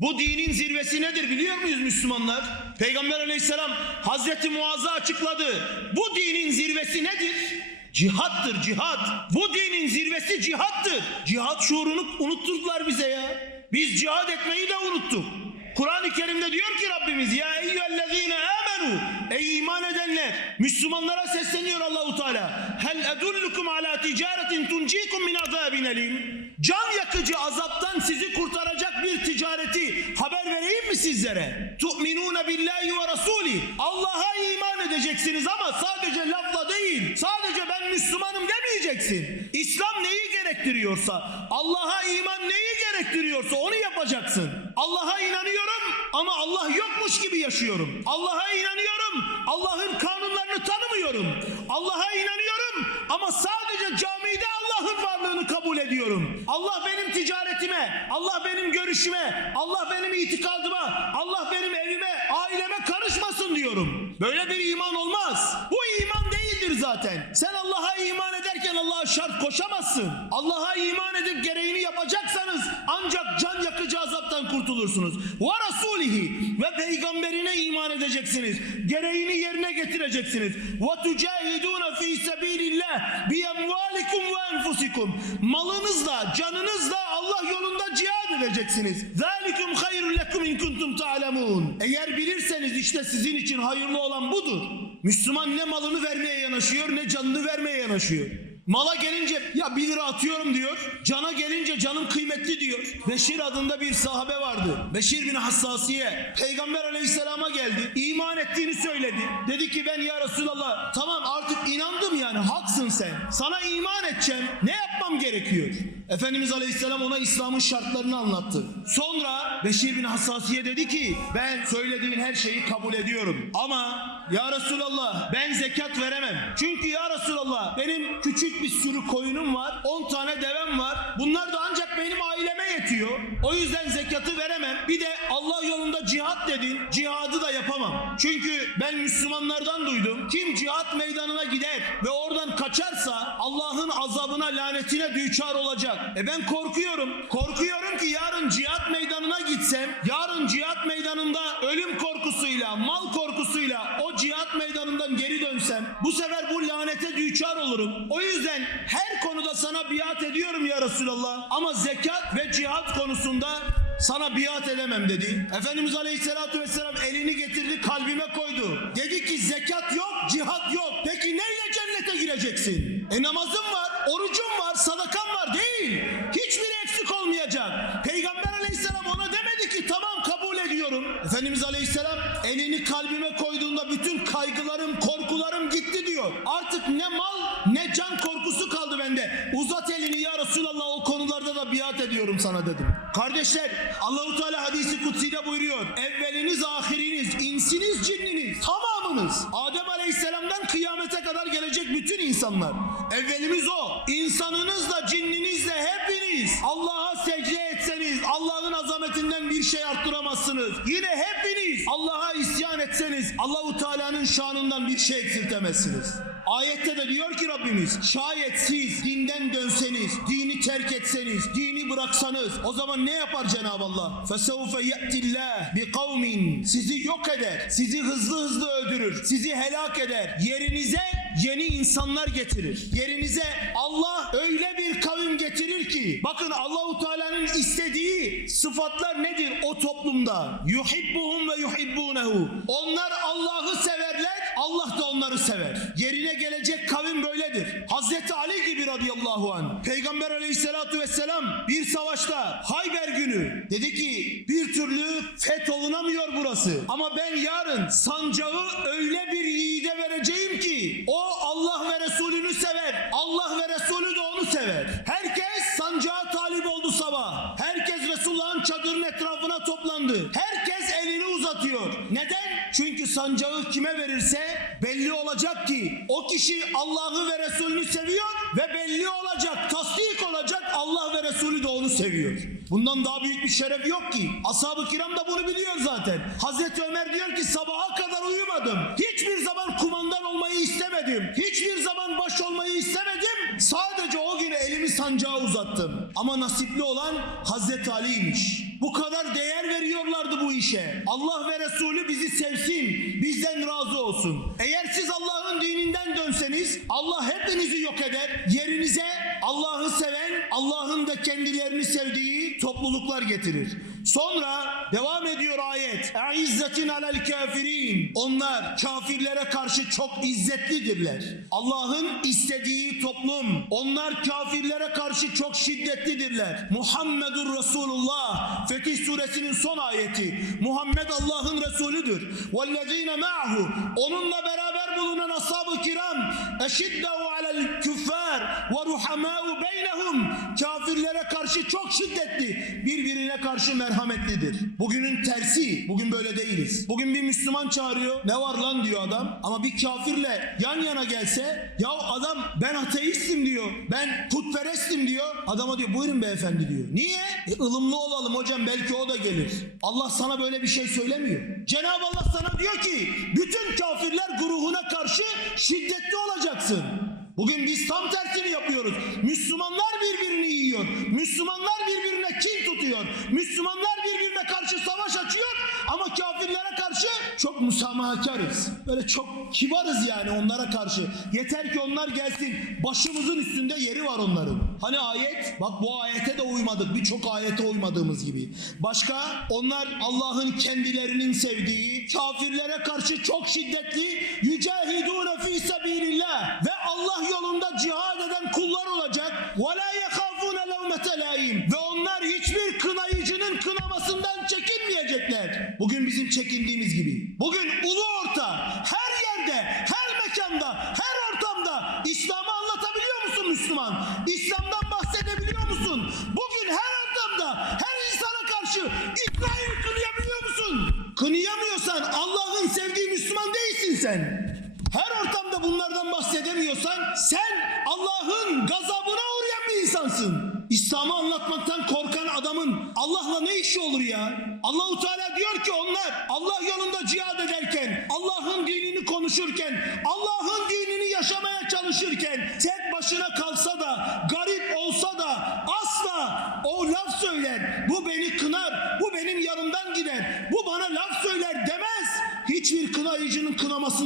Bu dinin zirvesi nedir biliyor muyuz Müslümanlar? Peygamber aleyhisselam Hazreti Muaz'a açıkladı. Bu dinin zirvesi nedir? Cihattır cihat. Bu dinin zirvesi cihattır. Cihat şuurunu unutturdular bize ya. Biz cihad etmeyi de unuttuk. Kur'an-ı Kerim'de diyor ki Rabbimiz ya eyyühellezine amenu ey iman edenler Müslümanlara sesleniyor Allahu Teala. Hel edullukum ala ticaretin tuncikum min azabin elim. Can yakıcı azaptan sizi kurtaracak bir ticareti haber vereyim mi sizlere? Tu'minune billahi ve rasuli. Allah'a iman edeceksiniz ama sadece lafla değil sadece ben Müslümanım demeyeceksin. İslam neyi gerektiriyorsa Allah'a iman neyi gerektiriyorsa onu yapacaksın Allah'a inanıyorum ama Allah yokmuş gibi yaşıyorum. Allah'a inanıyorum. Allah'ın kanunlarını tanımıyorum. Allah'a inanıyorum ama sadece camide Allah'ın varlığını kabul ediyorum. Allah benim ticaretime, Allah benim görüşüme, Allah benim itikadıma, Allah benim evime, aileme karışmasın diyorum. Böyle bir iman olmaz. Bu iman değildir zaten. Sen Allah'a şart koşamazsın. Allah'a iman edip gereğini yapacaksanız ancak can yakıcı azaptan kurtulursunuz. Ve Rasulihi ve peygamberine iman edeceksiniz. Gereğini yerine getireceksiniz. Ve tucahidune fi sebilillah bi emvalikum ve enfusikum. Malınızla, canınızla Allah yolunda cihad edeceksiniz. Zalikum hayrun lekum in kuntum ta'lemun. Eğer bilirseniz işte sizin için hayırlı olan budur. Müslüman ne malını vermeye yanaşıyor ne canını vermeye yanaşıyor. Mala gelince ya 1 lira atıyorum diyor. Cana gelince canım kıymetli diyor. Beşir adında bir sahabe vardı. Beşir bin Hassasiye. Peygamber aleyhisselama geldi. İman ettiğini söyledi. Dedi ki ben ya Resulallah tamam artık inandım yani haksın sen. Sana iman edeceğim. Ne yapmam gerekiyor? Efendimiz aleyhisselam ona İslam'ın şartlarını anlattı. Sonra Beşir bin Hassasiye dedi ki ben söylediğin her şeyi kabul ediyorum. Ama ya Resulallah ben zekat veremem. Çünkü ya Resulallah benim küçük bir sürü koyunum var. 10 tane devem var. Bunlar da ancak benim aileme yetiyor. O yüzden zekatı veremem. Bir de Allah yolunda cihat dedin. Cihadı da yapamam. Çünkü ben Müslümanlardan duydum. Kim cihat meydanına gider ve oradan kaçarsa Lanetine düçar olacak. E ben korkuyorum. Korkuyorum ki yarın cihat meydanına gitsem, yarın cihat meydanında ölüm korkusuyla, mal korkusuyla o cihat meydanından geri dönsem, bu sefer bu lanete düçar olurum. O yüzden her konuda sana biat ediyorum ya Resulallah. Ama zekat ve cihat konusunda sana biat edemem dedi. Efendimiz Aleyhisselatü Vesselam elini getirdi kalbime koydu. Dedi ki zekat yok, cihat yok. Peki neyle cennete gireceksin? E namazın var, Efendimiz Aleyhisselam elini kalbime koyduğunda bütün kaygılarım, korkularım gitti diyor. Artık ne mal ne can korkusu kaldı bende. Uzat elini ya Resulallah o konularda da biat ediyorum sana dedim. Kardeşler Allahu Teala hadisi kutsi'de buyuruyor. Evveliniz, ahiriniz, insiniz, cinniniz, tamamınız. Adem Aleyhisselam'dan kıyamete kadar gelecek bütün insanlar. Evvelimiz o. İnsanınızla, cinninizle hepiniz Allah'a secde etseniz Allah'ın azametinden bir şey arttıramazsınız. Yine hepiniz Allah'a isyan etseniz Allahu Teala'nın şanından bir şey eksiltemezsiniz. Ayette de diyor ki Rabbimiz şayet siz dinden dönseniz, dini terk etseniz, dini bıraksanız o zaman ne yapar Cenab-ı Allah? فَسَوْفَ يَأْتِ اللّٰهِ بِقَوْمٍ Sizi yok eder, sizi hızlı hızlı öldürür, sizi helak eder. Yerinize yeni insanlar getirir. Yerinize Allah öyle bir kavim getirir ki bakın Allahu Teala'nın istediği sıfatlar nedir o toplumda? Yuhibbuhum ve yuhibbunehu. Onlar Allah'ı severler, Allah da onları sever. Yerine gelecek kavim böyledir. Hazreti Ali gibi radıyallahu anh. Peygamber aleyhissalatu vesselam bir savaşta Hayber günü dedi ki bir türlü fetholunamıyor burası. Ama ben yarın sancağı öyle bir yiğide vereceğim ki o Allah ve Resulünü sever. Allah ve Resulü de onu sever. Herkes sancağa talip oldu sabah. Herkes Resulullah'ın çadırın etrafına toplandı. Herkes elini uzatıyor. Neden? Çünkü sancağı kime verirse belli olacak ki o kişi Allah'ı ve Resulünü seviyor ve belli olacak, tasdik olacak Allah ve Resulü de onu seviyor. Bundan daha büyük bir şeref yok ki. Ashab-ı kiram da bunu biliyor zaten. Hazreti Ömer diyor ki sabaha kadar uyumadım. Hiçbir zaman kumandan olmayı istemedim. Hiçbir zaman baş olmayı istemedim. Sadece o gün elimi sancağa uzattım. Ama nasipli olan Hazreti Ali'ymiş. Bu kadar değer veriyor işe. Allah ve Resulü bizi sevsin, bizden razı olsun. Eğer Allah topluluklar getirir. Sonra devam ediyor ayet. İzzetin alel kafirin. Onlar kafirlere karşı çok izzetlidirler. Allah'ın istediği toplum. Onlar kafirlere karşı çok şiddetlidirler. Muhammedur Resulullah. Fetih suresinin son ayeti. Muhammed Allah'ın Resulüdür. Vellezine ma'hu. Onunla beraber bulunan ashab-ı kiram. Eşiddehu alel küffar ve ruhamâ'u beynehum. Kafirlere karşı çok şiddetli. Birbirine karşı merhametlidir. Bugünün tersi. Bugün böyle değiliz. Bugün bir Müslüman çağırıyor. Ne var lan diyor adam. Ama bir kafirle yan yana gelse ya adam ben ateistim diyor. Ben putperestim diyor. Adama diyor buyurun beyefendi diyor. Niye? E, ılımlı olalım hocam belki o da gelir. Allah sana böyle bir şey söylemiyor. Cenab-ı Allah sana diyor Böyle çok kibarız yani onlara karşı. Yeter ki onlar gelsin. Başımızın üstünde yeri var onların. Hani ayet? Bak bu ayete de uymadık. Birçok ayete uymadığımız gibi. Başka? Onlar Allah'ın kendilerinin sevdiği, kafirlere karşı çok şiddetli yücahidûne fî sebîlillah ve Allah yolunda cihad eden kullar olacak. Ve la yekâfûne levmete lâim. Ve onlar hiçbir kınayıcının kınamasından çekinmeyecekler. Bugün bizim çekindiğimiz gibi. Bugün değilsin sen. Her ortamda bunlardan bahsedemiyorsan sen Allah'ın gazabına uğrayan bir insansın. İslam'ı anlatmaktan korkan adamın Allah'la ne işi olur ya? Allahu Teala diyor ki onlar Allah yolunda cihad ederken, Allah'ın dinini konuşurken, Allah'ın dinini yaşamaya çalışırken tek başına kalsa da, garip olsa da asla o laf söyler. Bu beni kınar, bu benim yanımdan gider, bu bana laf söyler demez. Hiçbir kınayıcının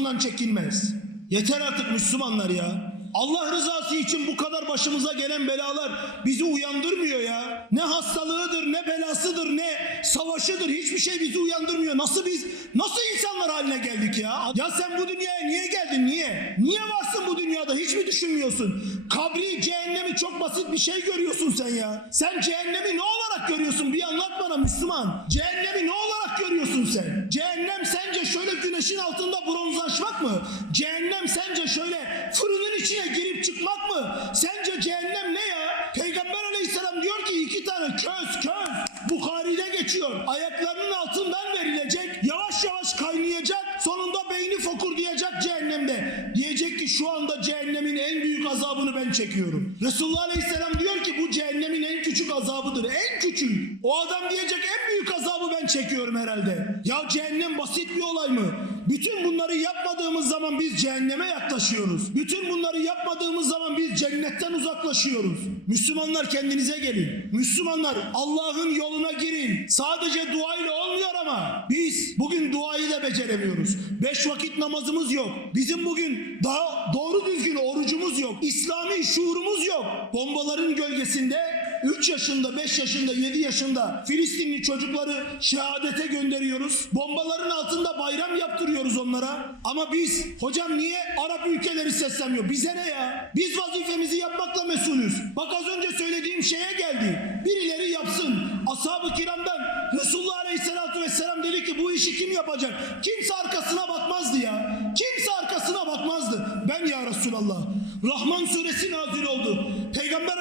kınamasından çekinmez. Yeter artık Müslümanlar ya. Allah rızası için bu kadar başımıza gelen belalar bizi uyandırmıyor ya. Ne hastalığıdır, ne belasıdır, ne savaşıdır. Hiçbir şey bizi uyandırmıyor. Nasıl biz, nasıl insanlar haline geldik ya? Ya sen bu dünyaya niye geldin, niye? Niye varsın bu dünyada? Hiç mi düşünmüyorsun? Kabri, cehennemi çok basit bir şey görüyorsun sen ya. Sen cehennemi ne olarak görüyorsun? Bir anlat bana Müslüman. Cehennemi ne olarak görüyorsun sen? Cehennem şöyle güneşin altında bronzlaşmak mı? Cehennem sence şöyle fırının içine girip çıkmak mı? Sence cehennem ne ya? Peygamber aleyhisselam diyor ki iki tane köz köz Bukhari'de geçiyor. Ayaklarının altından verilecek. Yavaş yavaş kaynayacak. Sonunda beyni fokurdayacak cehennemde. Diyecek ki şu anda cehennemin en büyük azabını ben çekiyorum. Resulullah aleyhisselam diyor ki bu cehennemin en küçük azabıdır. En küçük. O adam diyecek en büyük çekiyorum herhalde. Ya cehennem basit bir olay mı? Bütün bunları yapmadığımız zaman biz cehenneme yaklaşıyoruz. Bütün bunları yapmadığımız zaman biz cennetten uzaklaşıyoruz. Müslümanlar kendinize gelin. Müslümanlar Allah'ın yoluna girin. Sadece duayla olmuyor ama biz bugün duayı da beceremiyoruz. Beş vakit namazımız yok. Bizim bugün daha doğru düzgün orucumuz yok. İslami şuurumuz yok. Bombaların gölgesinde 3 yaşında, 5 yaşında, 7 yaşında Filistinli çocukları şehadete gönderiyoruz. Bombaların altında bayram yaptırıyoruz onlara. Ama biz hocam niye Arap ülkeleri seslenmiyor? Bize ne ya? Biz vazifemizi yapmakla mesulüz. Bak az önce söylediğim şeye geldi. Birileri yapsın. Ashab-ı kiramdan Resulullah Aleyhisselatü Vesselam dedi ki bu işi kim yapacak? Kimse arkasına bakmazdı ya. Kimse arkasına bakmazdı. Ben ya Resulallah. Rahman suresi nazil oldu. Peygamber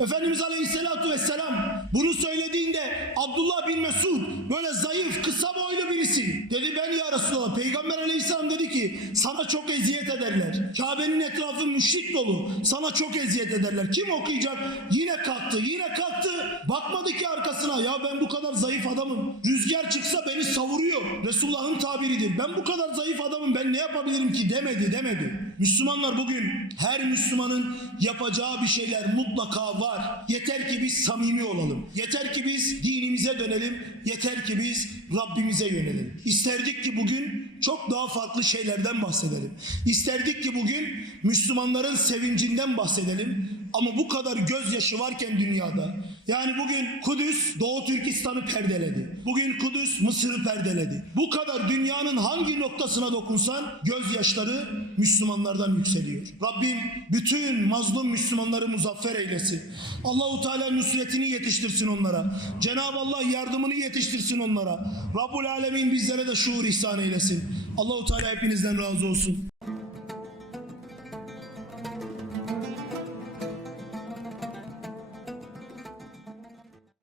Efendimiz aleyhissalatu vesselam bunu söylediğinde Abdullah bin Mesud böyle zayıf kısa boylu birisi. Dedi ben ya Resulallah. Peygamber aleyhisselam dedi ki sana çok eziyet ederler. Kabe'nin etrafı müşrik dolu. Sana çok eziyet ederler. Kim okuyacak? Yine kalktı yine kalktı. Bakmadı ki arkasına ya ben bu kadar zayıf adamım. Rüzgar çıksa beni savuruyor. Resulullah'ın tabiridir. Ben bu kadar zayıf adamım ben ne yapabilirim ki demedi demedi. Müslümanlar bugün her Müslümanın yapacağı bir şeyler mutlaka var. Yeter ki biz samimi olalım. Yeter ki biz dinimize dönelim. Yeter ki biz Rabbimize yönelelim. İsterdik ki bugün çok daha farklı şeylerden bahsedelim. İsterdik ki bugün Müslümanların sevincinden bahsedelim. Ama bu kadar gözyaşı varken dünyada yani bugün Kudüs Doğu Türkistan'ı perdeledi. Bugün Kudüs Mısır'ı perdeledi. Bu kadar dünyanın hangi noktasına dokunsan gözyaşları Müslümanlardan yükseliyor. Rabbim bütün mazlum Müslümanları muzaffer eylesin. Allahu Teala nusretini yetiştirsin onlara. Cenab-ı Allah yardımını yetiştirsin onlara. Rabbul Alemin bizlere de şuur ihsan eylesin. Allahu Teala hepinizden razı olsun.